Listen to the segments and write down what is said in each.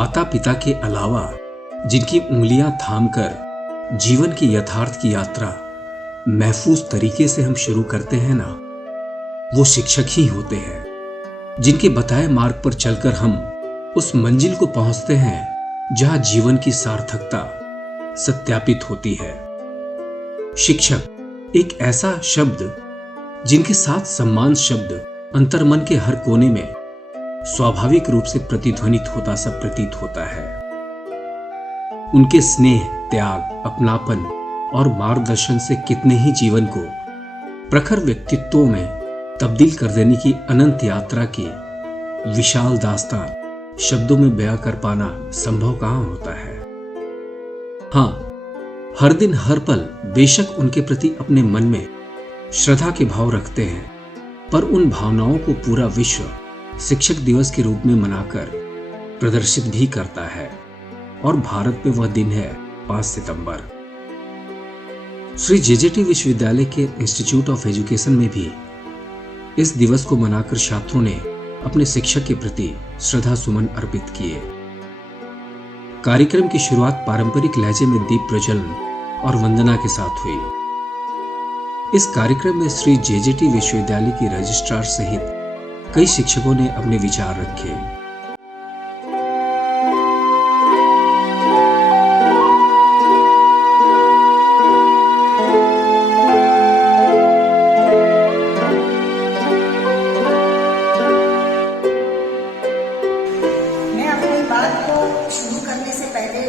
माता पिता के अलावा जिनकी उंगलियां थामकर जीवन की यथार्थ की यात्रा महफूज तरीके से हम शुरू करते हैं ना, वो शिक्षक ही होते हैं जिनके बताए मार्ग पर चलकर हम उस मंजिल को पहुंचते हैं जहां जीवन की सार्थकता सत्यापित होती है। शिक्षक एक ऐसा शब्द जिनके साथ सम्मान शब्द अंतर्मन के हर कोने में स्वाभाविक रूप से प्रतिध्वनित होता सा प्रतीत होता है। उनके स्नेह, त्याग, अपनापन और मार्गदर्शन से कितने ही जीवन को प्रखर व्यक्तित्वों में तब्दील कर देने की अनंत यात्रा की विशाल दास्तान शब्दों में बयां कर पाना संभव कहां होता है। हां, हर दिन हर पल बेशक उनके प्रति अपने मन में श्रद्धा के भाव रखते हैं, पर उन भावनाओं को पूरा विश्व शिक्षक दिवस के रूप में मनाकर प्रदर्शित भी करता है। और भारत में वह दिन है 5 सितंबर। श्री जेजेटी विश्वविद्यालय के इंस्टीट्यूट ऑफ एजुकेशन में भी इस दिवस को मनाकर छात्रों ने अपने शिक्षक के प्रति श्रद्धा सुमन अर्पित किए। कार्यक्रम की शुरुआत पारंपरिक लहजे में दीप प्रज्वलन और वंदना के साथ हुई। इस कार्यक्रम में श्री जेजेटी विश्वविद्यालय की रजिस्ट्रार सहित कई शिक्षकों ने अपने विचार रखे। मैं अपनी बात को शुरू करने से पहले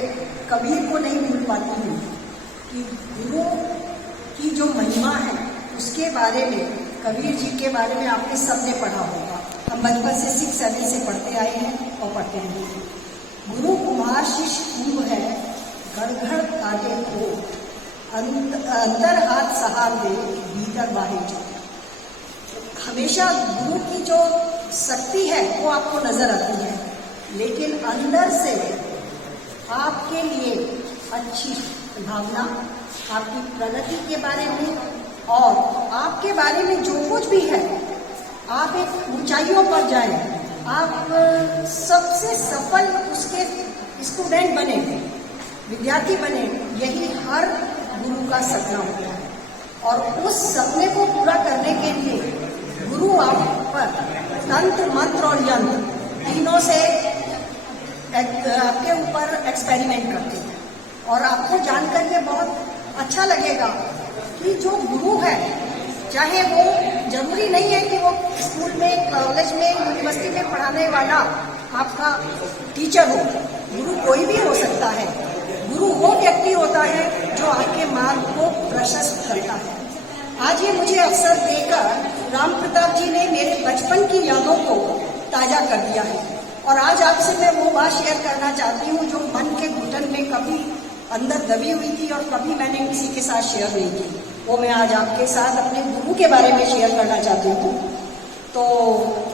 कबीर को नहीं भूल पाती हूँ कि गुरु की जो महिमा है उसके बारे में, कबीर जी के बारे में आपने सबने पढ़ा होगा। हम बचपन से सिख सदी से पढ़ते आए हैं और पढ़ते हैं। गुरु कुमार शिष्य खूब है, घर घर काटे को, अंदर हाथ सहार दे, भीतर बाहे जो। हमेशा गुरु की जो शक्ति है वो आपको नजर आती है, लेकिन अंदर से आपके लिए अच्छी भावना, आपकी प्रगति के बारे में और आपके बारे में जो कुछ भी है, आप एक ऊंचाइयों पर जाएं, आप सबसे सफल उसके स्टूडेंट बने, विद्यार्थी बने, यही हर गुरु का सपना होता है। और उस सपने को पूरा करने के लिए गुरु आप पर तंत्र, मंत्र और यंत्र तीनों से आपके ऊपर एक्सपेरिमेंट करते हैं। और आपको जानकर ये बहुत अच्छा लगेगा कि जो गुरु है, चाहे वो जरूरी नहीं है कि वो स्कूल में, कॉलेज में, यूनिवर्सिटी में पढ़ाने वाला आपका टीचर हो, गुरु कोई भी हो सकता है। गुरु वो व्यक्ति होता है जो आपके मार्ग को प्रशस्त करता है। आज ये मुझे अवसर देकर राम प्रताप जी ने मेरे बचपन की यादों को ताजा कर दिया है। और आज आपसे मैं वो बात शेयर करना चाहती हूँ जो मन के घुटन में कभी अंदर दबी हुई थी और कभी मैंने किसी के साथ शेयर नहीं की। वो मैं आज आपके साथ अपने गुरु के बारे में शेयर करना चाहती हूँ। तो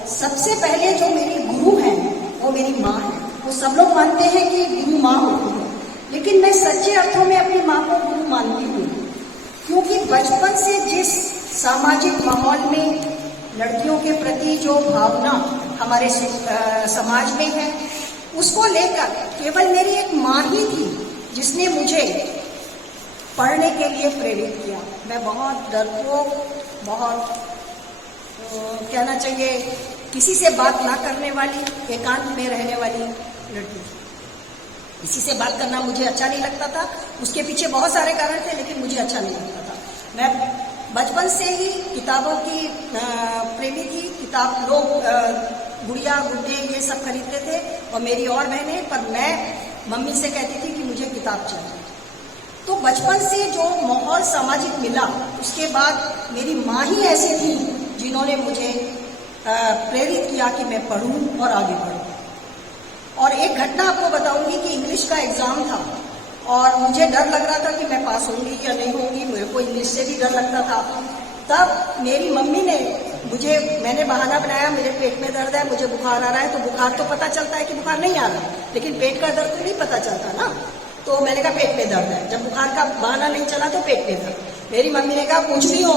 सबसे पहले जो मेरी गुरु है वो मेरी माँ है। वो सब लोग मानते हैं कि गुरु माँ होती है, लेकिन मैं सच्चे अर्थों में अपनी माँ को गुरु मानती हूँ, क्योंकि बचपन से जिस सामाजिक माहौल में लड़कियों के प्रति जो भावना हमारे समाज में है, उसको लेकर केवल मेरी एक माँ ही थी जिसने मुझे पढ़ने के लिए प्रेरित किया। मैं बहुत डरपोक, बहुत कहना चाहिए किसी से बात ना करने वाली, एकांत में रहने वाली लड़की। किसी से बात करना मुझे अच्छा नहीं लगता था। उसके पीछे बहुत सारे कारण थे, लेकिन मुझे अच्छा नहीं लगता था। मैं बचपन से ही किताबों की प्रेमी थी। किताब लोग गुड़िया, गुड्डे ये सब खरीदते थे और मेरी और बहनें, पर मैं मम्मी से कहती थी कि मुझे किताब चाहिए। तो बचपन से जो माहौल सामाजिक मिला, उसके बाद मेरी माँ ही ऐसी थी जिन्होंने मुझे प्रेरित किया कि मैं पढ़ूं और आगे बढ़ूं। और एक घटना आपको बताऊंगी कि इंग्लिश का एग्जाम था और मुझे डर लग रहा था कि मैं पास होंगी या नहीं होंगी। मेरे को इंग्लिश से भी डर लगता था। तब मेरी मम्मी ने मैंने बहाना बनाया, मेरे पेट में दर्द है, मुझे बुखार आ रहा है। तो बुखार तो पता चलता है कि बुखार नहीं आ रहा, लेकिन पेट का दर्द तो नहीं पता चलता ना। तो मैंने कहा पेट में दर्द है। जब बुखार का बहाना नहीं चला तो पेट में दर्द। मेरी मम्मी ने कहा कुछ भी हो,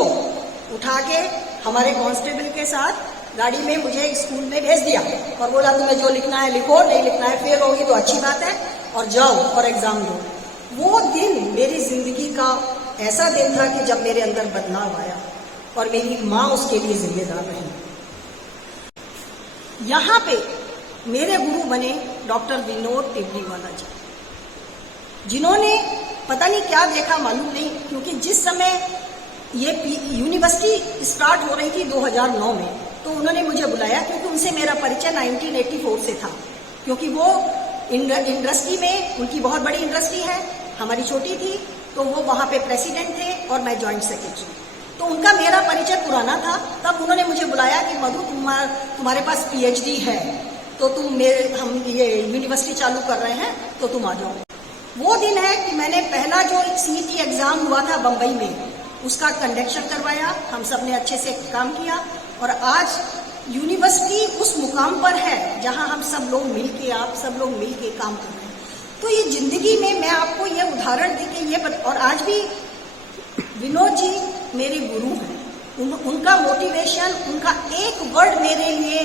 उठा के हमारे कांस्टेबल के साथ गाड़ी में मुझे स्कूल में भेज दिया और बोला तुम्हें जो लिखना है लिखो, नहीं लिखना है फेल होगी तो अच्छी बात है और जाओ और एग्जाम दो। वो दिन मेरी जिंदगी का ऐसा दिन था कि जब मेरे अंदर बदलाव आया और मेरी माँ उसके लिए जिम्मेदार रही। यहाँ पे मेरे गुरु बने डॉक्टर विनोद टिब्बीवाला जी, जिन्होंने पता नहीं क्या देखा मालूम नहीं, क्योंकि जिस समय ये यूनिवर्सिटी स्टार्ट हो रही थी 2009 में, तो उन्होंने मुझे बुलाया क्योंकि उनसे मेरा परिचय 1984 से था, क्योंकि वो इंडस्ट्री में, उनकी बहुत बड़ी इंडस्ट्री है, हमारी छोटी थी, तो वो वहाँ पे प्रेसिडेंट थे और मैं जॉइंट सेक्रेटरी। तो उनका मेरा परिचय पुराना था। तब उन्होंने मुझे बुलाया कि मधु तुम्हारे पास PhD है, तो हम ये यूनिवर्सिटी चालू कर रहे हैं तो तुम आ जाओ। वो दिन है कि मैंने पहला जो CET एग्जाम हुआ था बम्बई में, उसका कंडक्शन करवाया, हम सब ने अच्छे से काम किया और आज यूनिवर्सिटी उस मुकाम पर है जहां हम सब लोग मिलके, आप सब लोग मिलके काम कर रहे हैं। तो ये जिंदगी में मैं आपको ये उदाहरण देके और आज भी विनोद जी मेरे गुरु हैं। उनका मोटिवेशन, उनका एक वर्ड मेरे लिए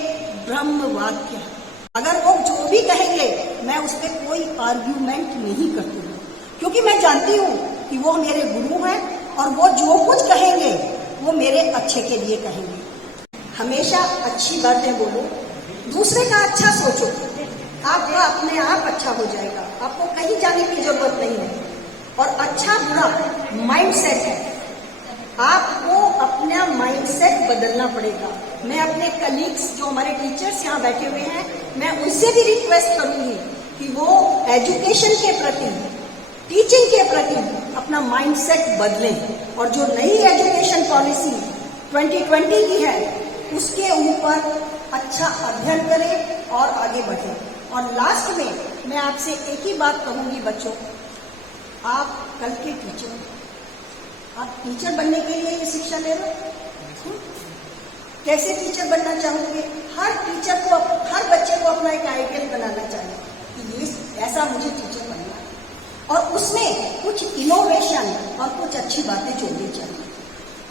ब्रह्म वाक्य है। अगर वो जो भी कहेंगे मैं उस पर कोई आर्ग्यूमेंट नहीं करती हूँ, क्योंकि मैं जानती हूँ कि वो मेरे गुरु हैं और वो जो कुछ कहेंगे वो मेरे अच्छे के लिए कहेंगे। हमेशा अच्छी बातें बोलो, दूसरे का अच्छा सोचो, आपका अपने आप अच्छा हो जाएगा, आपको कहीं जाने की जरूरत नहीं है। और अच्छा बुरा माइंडसेट है, आपको अपना माइंडसेट बदलना पड़ेगा। मैं अपने कलीग्स जो हमारे टीचर्स यहाँ बैठे हुए हैं, मैं उनसे भी रिक्वेस्ट करूंगी कि वो एजुकेशन के प्रति, टीचिंग के प्रति अपना माइंडसेट बदलें और जो नई एजुकेशन पॉलिसी 2020 की है उसके ऊपर अच्छा अध्ययन करें और आगे बढ़ें। और लास्ट में मैं आपसे एक ही बात कहूंगी बच्चों, आप कल के टीचर, आप टीचर बनने के लिए ये शिक्षा ले रहे हो। कैसे टीचर बनना चाहोगे? हर टीचर को, हर बच्चे को अपना एक आइडियल बनाना चाहिए कि ये ऐसा मुझे टीचर बनना है और उसमें कुछ इनोवेशन और कुछ अच्छी बातें जोड़नी चाहिए।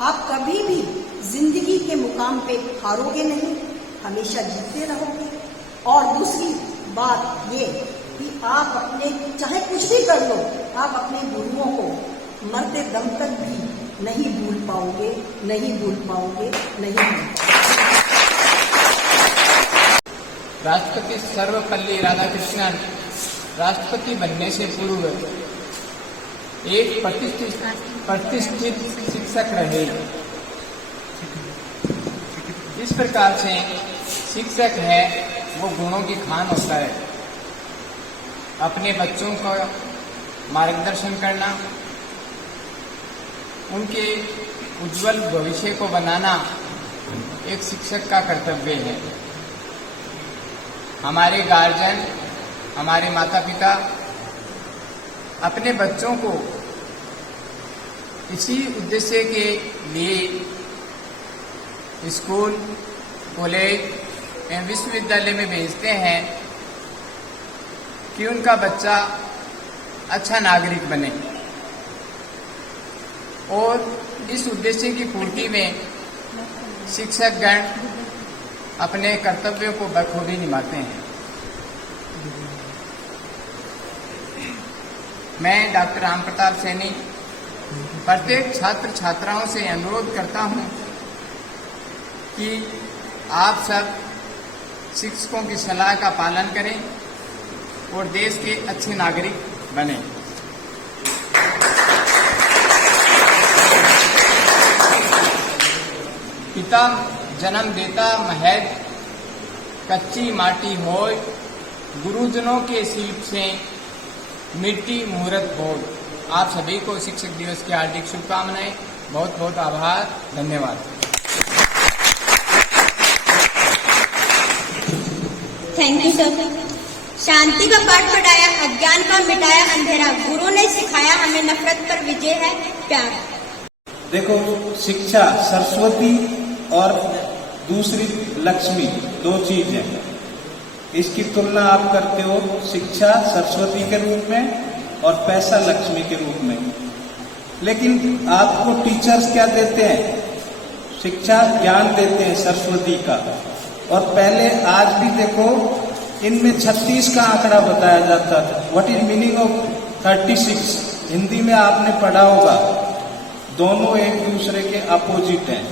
आप कभी भी जिंदगी के मुकाम पे हारोगे नहीं, हमेशा जीतते रहोगे। और दूसरी बात ये कि आप अपने, चाहे कुछ भी कर लो, आप अपने गुरुओं को मरते दम तक भी नहीं भूल पाओगे, नहीं भूल पाओगे, नहीं भूल पाओगे। राष्ट्रपति सर्वपल्ली राधाकृष्णन राष्ट्रपति बनने से पूर्व एक प्रतिष्ठित शिक्षक रहे। इस प्रकार से शिक्षक है वो गुणों की खान होता है। अपने बच्चों को मार्गदर्शन करना, उनके उज्जवल भविष्य को बनाना एक शिक्षक का कर्तव्य है। हमारे गार्जियन, हमारे माता पिता अपने बच्चों को इसी उद्देश्य के लिए स्कूल, कॉलेज एवं विश्वविद्यालय में भेजते हैं कि उनका बच्चा अच्छा नागरिक बने, और इस उद्देश्य की पूर्ति में शिक्षकगण अपने कर्तव्यों को बखूबी निभाते हैं। मैं डॉक्टर राम प्रताप सैनी प्रत्येक छात्र छात्राओं से अनुरोध करता हूं कि आप सब शिक्षकों की सलाह का पालन करें और देश के अच्छे नागरिक बने। पिता जन्म देता महज कच्ची माटी होय, गुरुजनों के शिल्प से मिट्टी मूर्त हो। आप सभी को शिक्षक दिवस की हार्दिक शुभकामनाएं। बहुत बहुत आभार, धन्यवाद। Thank you sir. शांति का पाठ पढ़ाया, अज्ञान का मिटाया अंधेरा, गुरु ने सिखाया हमें नफरत पर विजय है प्यार। देखो, शिक्षा सरस्वती और दूसरी लक्ष्मी दो चीज है। इसकी तुलना आप करते हो शिक्षा सरस्वती के रूप में और पैसा लक्ष्मी के रूप में, लेकिन आपको टीचर्स क्या देते हैं? शिक्षा ज्ञान देते हैं सरस्वती का, और पहले आज भी देखो इनमें 36 का आंकड़ा बताया जाता था। What is meaning of 36? Hindi में आपने पढ़ा होगा, दोनों एक दूसरे के अपोजिट हैं,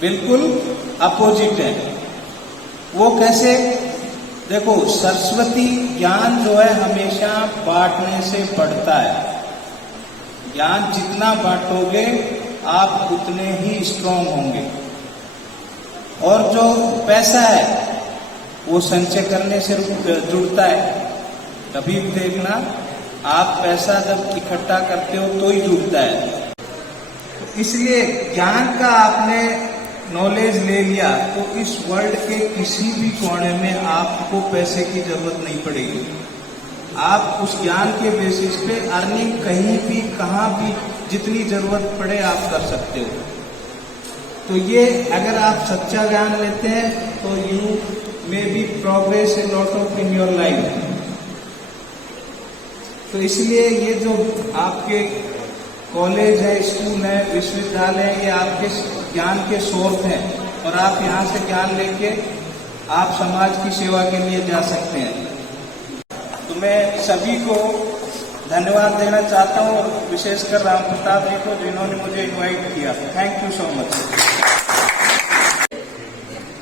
बिल्कुल अपोजिट हैं। वो कैसे? देखो, सरस्वती ज्ञान जो है हमेशा बांटने से बढ़ता है। ज्ञान जितना बांटोगे आप उतने ही स्ट्रांग होंगे। और जो पैसा है वो संचय करने से जुड़ता है। कभी भी देखना, आप पैसा जब इकट्ठा करते हो तो ही जुड़ता है। इसलिए ज्ञान का आपने नॉलेज ले लिया तो इस वर्ल्ड के किसी भी कोने में आपको पैसे की जरूरत नहीं पड़ेगी। आप उस ज्ञान के बेसिस पे अर्निंग कहीं भी कहाँ भी जितनी जरूरत पड़े आप कर सकते हो। तो ये अगर आप सच्चा ज्ञान लेते हैं तो you may be progress a lot of in your life. तो इसलिए ये जो आपके कॉलेज है, स्कूल है, विश्वविद्यालय है, ये आपके ज्ञान के सोर्स हैं और आप यहाँ से ज्ञान लेके आप समाज की सेवा के लिए जा सकते हैं। तो मैं सभी को धन्यवाद देना चाहता हूँ और विशेषकर राम प्रताप जी को जिन्होंने मुझे इनवाइट किया। Thank you so much.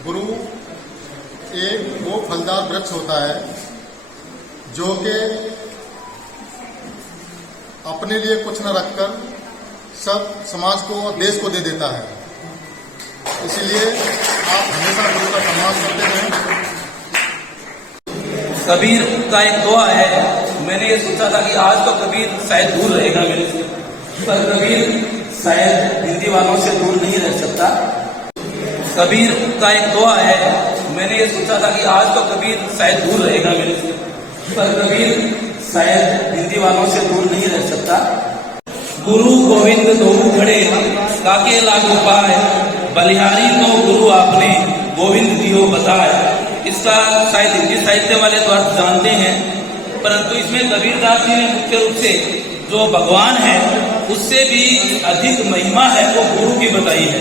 गुरु एक वो फलदार वृक्ष होता है जो कि अपने लिए कुछ न रखकर सब समाज को और देश को दे देता है। इसीलिए आप हमेशा गुरु का सम्मान करते हैं। कबीर का एक दुआ है, मैंने ये सोचा था कि आज तो कबीर शायद दूर रहेगा मेरे से, पर कबीर शायद हिंदी वालों से दूर नहीं रह सकता। कबीर का एक दुआ है, मैंने ये सोचा था कि आज तो कबीर शायद दूर रहेगा मेरे से, पर कबीर शायद हिंदी वालों से दूर नहीं रह सकता। गुरु गोविंद दोनों खड़े काके लागू पाए, बलिहारी को गुरु आपने गोविंद दियो बताए। इसका शायद हिंदी साहित्य वाले तो अर्थ जानते हैं, परंतु इसमें कबीरदास जी ने मुख्य रूप से जो भगवान है उससे भी अधिक महिमा है वो गुरु की बताई है,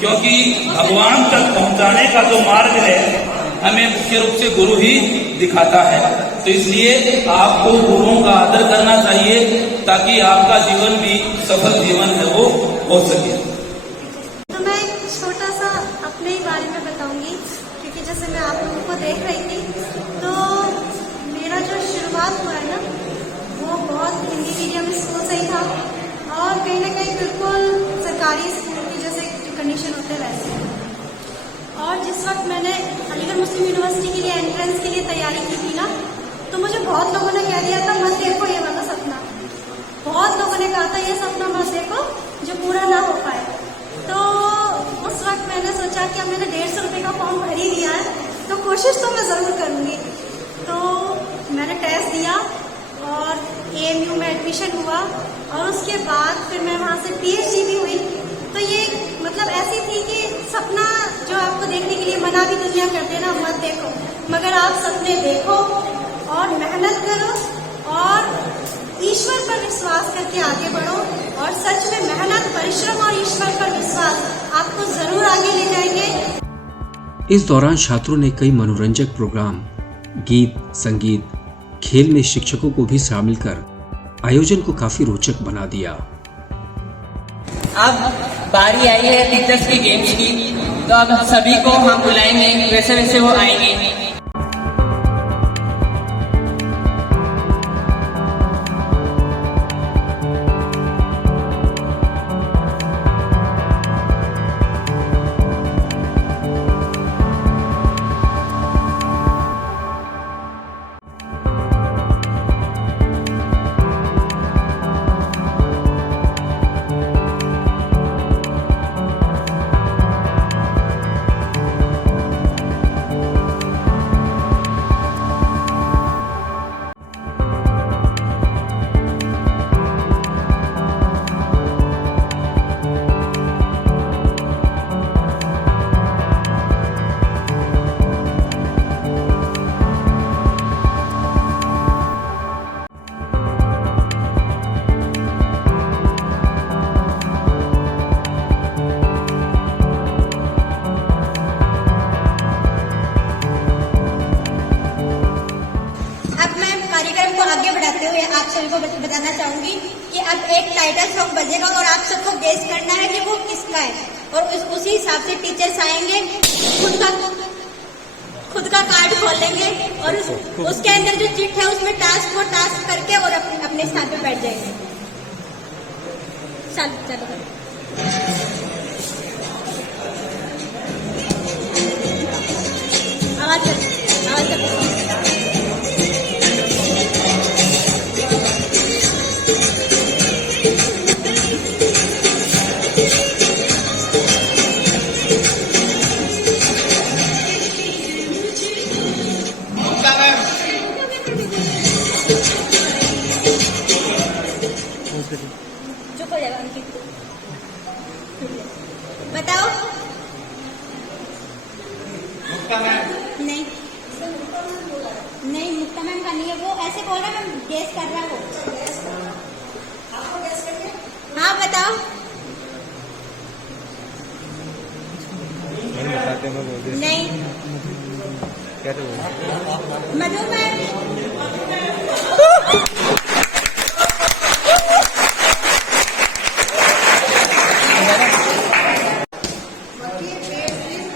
क्योंकि भगवान तक पहुंचाने का जो मार्ग है हमें मुख्य रूप से गुरु ही दिखाता है। तो इसलिए आपको गुरुओं का आदर करना चाहिए ताकि आपका जीवन भी सफल जीवन है वो हो सके। तो मैं एक छोटा सा अपने ही बारे में बताऊंगी, क्योंकि जैसे मैं आप लोगों को देख रही थी तो मेरा जो शुरुआत हुआ है ना वो बहुत हिंदी मीडियम स्कूल से ही था और कहीं ना कहीं बिल्कुल सरकारी स्कूल की जैसे कंडीशन होते वैसे। और जिस वक्त मैंने अलीगढ़ मुस्लिम यूनिवर्सिटी के लिए एंट्रेंस के लिए तैयारी की थी ना, तो मुझे बहुत लोगों ने कह दिया था मत देखो ये वाला सपना। बहुत लोगों ने कहा था ये सपना मत देखो जो पूरा ना हो पाए। तो उस वक्त मैंने सोचा कि अब मैंने 150 रुपये का फॉर्म भर ही दिया है तो कोशिश तो मैं ज़रूर करूँगी। तो मैंने टेस्ट दिया और AMU में एडमिशन हुआ और उसके बाद फिर मैं वहाँ से PhD भी हुई। तो ये मतलब ऐसी थी कि सपना जो आपको देखने के लिए मना भी दुनिया करते हैं ना, मत देखो, मगर आप सपने देखो और मेहनत करो और ईश्वर पर विश्वास करके आगे बढ़ो। और सच में मेहनत, परिश्रम और ईश्वर पर विश्वास आपको जरूर आगे ले जाएंगे। इस दौरान छात्रों ने कई मनोरंजक प्रोग्राम, गीत, संगीत, खेल में शिक्षकों को भी शामिल कर आयोजन को काफी रोचक बना दिया। अब बारी आई है टीचर्स की गेम्स की, तो अब सभी को हम बुलाएंगे, वैसे वैसे वो आएंगे। कार्यक्रम को आगे बढ़ाते हुए आप सभी को बताना चाहूंगी कि अब एक टाइटल सॉन्ग बजेगा और आप सबको गेस करना है कि वो किसका है, और उसी हिसाब से टीचर्स आएंगे, खुद का कार्ड खोलेंगे और उसके अंदर जो चिट है उसमें टास्क को टास्क करके और अपने स्थान पे बैठ जाएंगे। चलो आवाज चुप हो जाएगा अंकित। बताओ। मुक्ता मैम। नहीं नहीं, मुक्ता मैम का नहीं है, वो ऐसे बोल रहा है, मैं गेस कर रहा हूँ। आपको गेस करिए। हाँ बताओ। नहीं मधु मैम।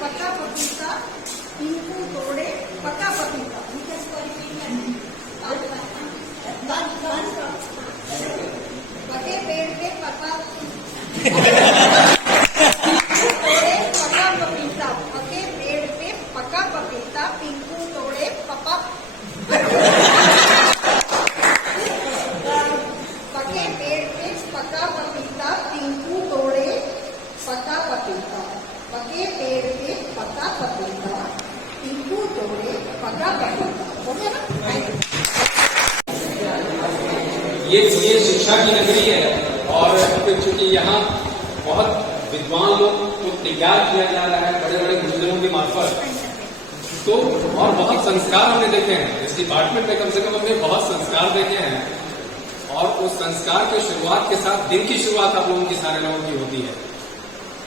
पका पपीता, पीकू तोड़े पका पपीता। पके पेड़ के पका तोड़े पका पपीता, पके पेड़ पे पका पपीता, पीकू तोड़े पका पके पेड़ पे पका पपीता, पीकू तोड़े पका पपीता, पके पेड़ पे पका पपीता, पीकू तोड़े पका पपीता। हो गया ना? ये शिक्षा की नगरी है और चूंकि यहाँ बहुत विद्वान लोग को तैयार किया जा रहा है बड़े बड़े गुरुजनों की मार्फत, तो और बहुत संस्कार हमने देखे हैं इस डिपार्टमेंट में, कम से कम हमने बहुत संस्कार देखे हैं, और उस संस्कार के शुरुआत के साथ दिन की शुरुआत आप लोगों की सारे लोगों की होती है।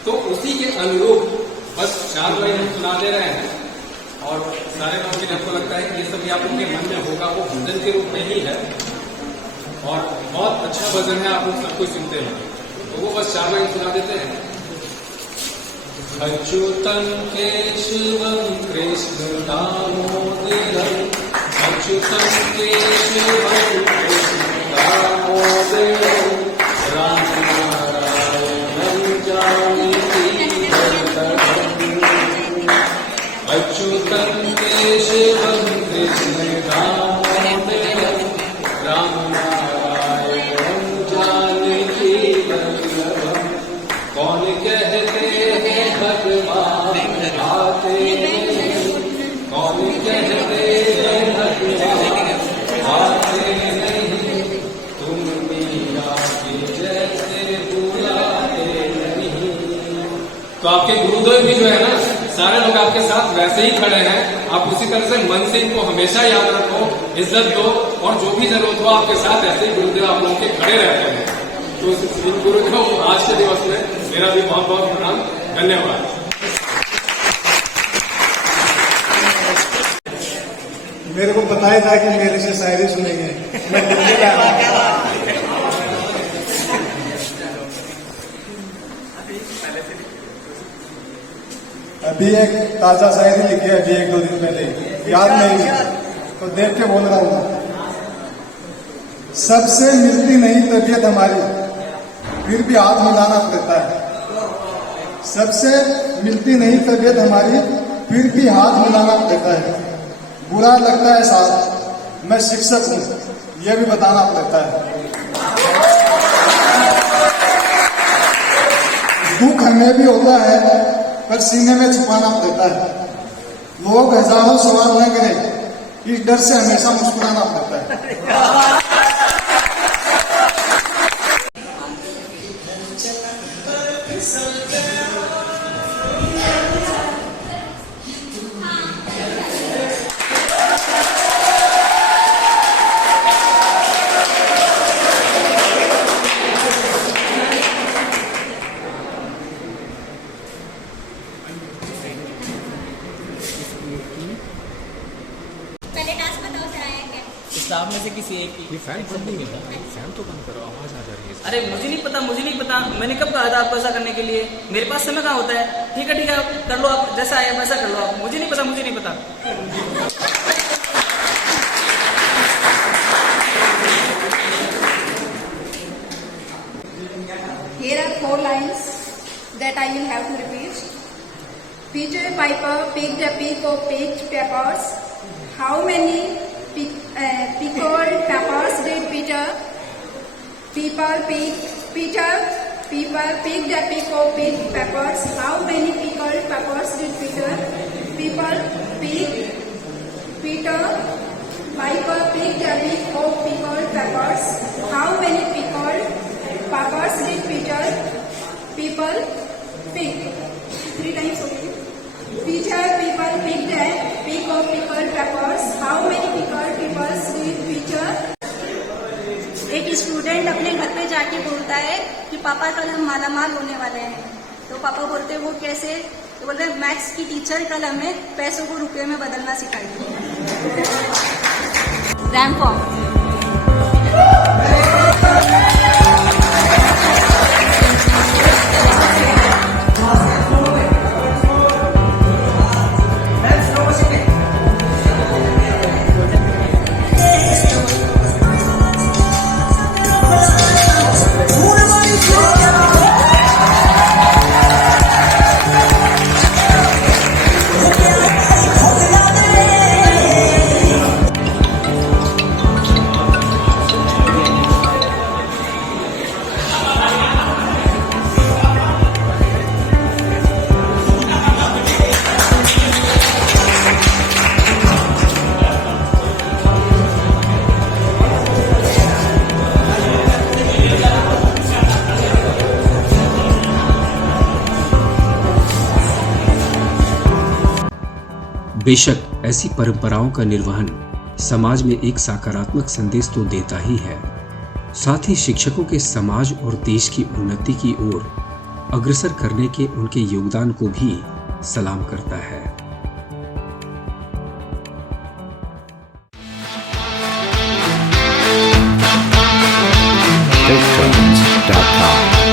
तो उसी के अनुरूप बस 4 लाइन हम सुना दे रहे हैं और सारे लोगों के आपको लगता है कि ये सब आप लोगों के मन में होगा, वो भजन के रूप में ही है और बहुत अच्छा भजन है, आप लोग सब कुछ सुनते हैं, तो वो बस 4 लाइन सुना देते हैं। अच्युतं केशवं कृष्ण दामोदरं, अच्युतं केशवं कृष्ण दामोदरं, राम नारायणं जानकी वरदं, अच्युतं केशवं कृष्ण दामोदरं, राम नारायणं जानकी वरदं। कौन कहते हैं भगवान आते नहीं, कौन कहते हैं भगवान आते नहीं, तुम मीरा के जैसे बुलाते नहीं। तो आपके गुरुदेव भी जो है ना, सारे लोग आपके साथ वैसे ही खड़े हैं, आप उसी तरह से मन से इनको हमेशा याद रखो, इज्जत दो, और जो भी जरूरत हो आपके साथ ऐसे ही गुरुदेव आप लोगों के खड़े रहते हैं। तो इन गुरुदेव को आज के दिवस में मेरा भी बहुत बहुत प्रणाम, धन्यवाद। मेरे को बताया था कि मेरे से शायरी सुनेंगे, मैं दिल्ली में आया। अभी एक ताजा शायरी लिखी है, अभी 1-2 दिन पहले, याद नहीं तो देख के बोल रहा हूँ। सबसे मिलती नहीं तबीयत हमारी, फिर भी हाथ मिलाना पड़ता है। सबसे मिलती नहीं तबीयत हमारी, फिर भी हाथ मिलाना पड़ता है। बुरा लगता है साथ, मैं शिक्षक हूँ, यह भी बताना पड़ता है। दुख हमें भी होता है, पर सीने में छुपाना पड़ता है। लोग हजारों सवाल न करें, इस डर से हमेशा मुस्कुराना पड़ता है। आप में से किसी एक की। ये फैन बंद नहीं होता, फैन तो बंद करो, आवाज आ जा रही है। अरे मुझे नहीं पता, मैंने कब कहा था आपको ऐसा करने के लिए? मेरे पास समय कहाँ होता है? ठीक है आप कर लो, आप जैसा आए वैसा कर लो आप। मुझे नहीं पता। Here are 4 lines that I will have to repeat. Peter Piper picked a peck of picked peppers. How many pickled peppers did Peter picked a peck of picked peppers. How many pickled peppers did Peter Piper picked a peck of pickled peppers. How many pickled peppers did Peter pick? 3 times, okay. Peter picked a peck of pickled peppers. How many pickled peppers did Peter? एक student अपने घर पे जाके बोलता है कि पापा कल हम मालामाल होने वाले हैं। तो पापा बोलते हैं वो कैसे? तो बोलते हैं मैथ्स की टीचर कल हमें पैसों को रुपये में बदलना सिखाएगी। RAM form. बेशक ऐसी परंपराओं का निर्वहन समाज में एक सकारात्मक संदेश तो देता ही है, साथ ही शिक्षकों के समाज और देश की उन्नति की ओर अग्रसर करने के उनके योगदान को भी सलाम करता है। TakeTurns.com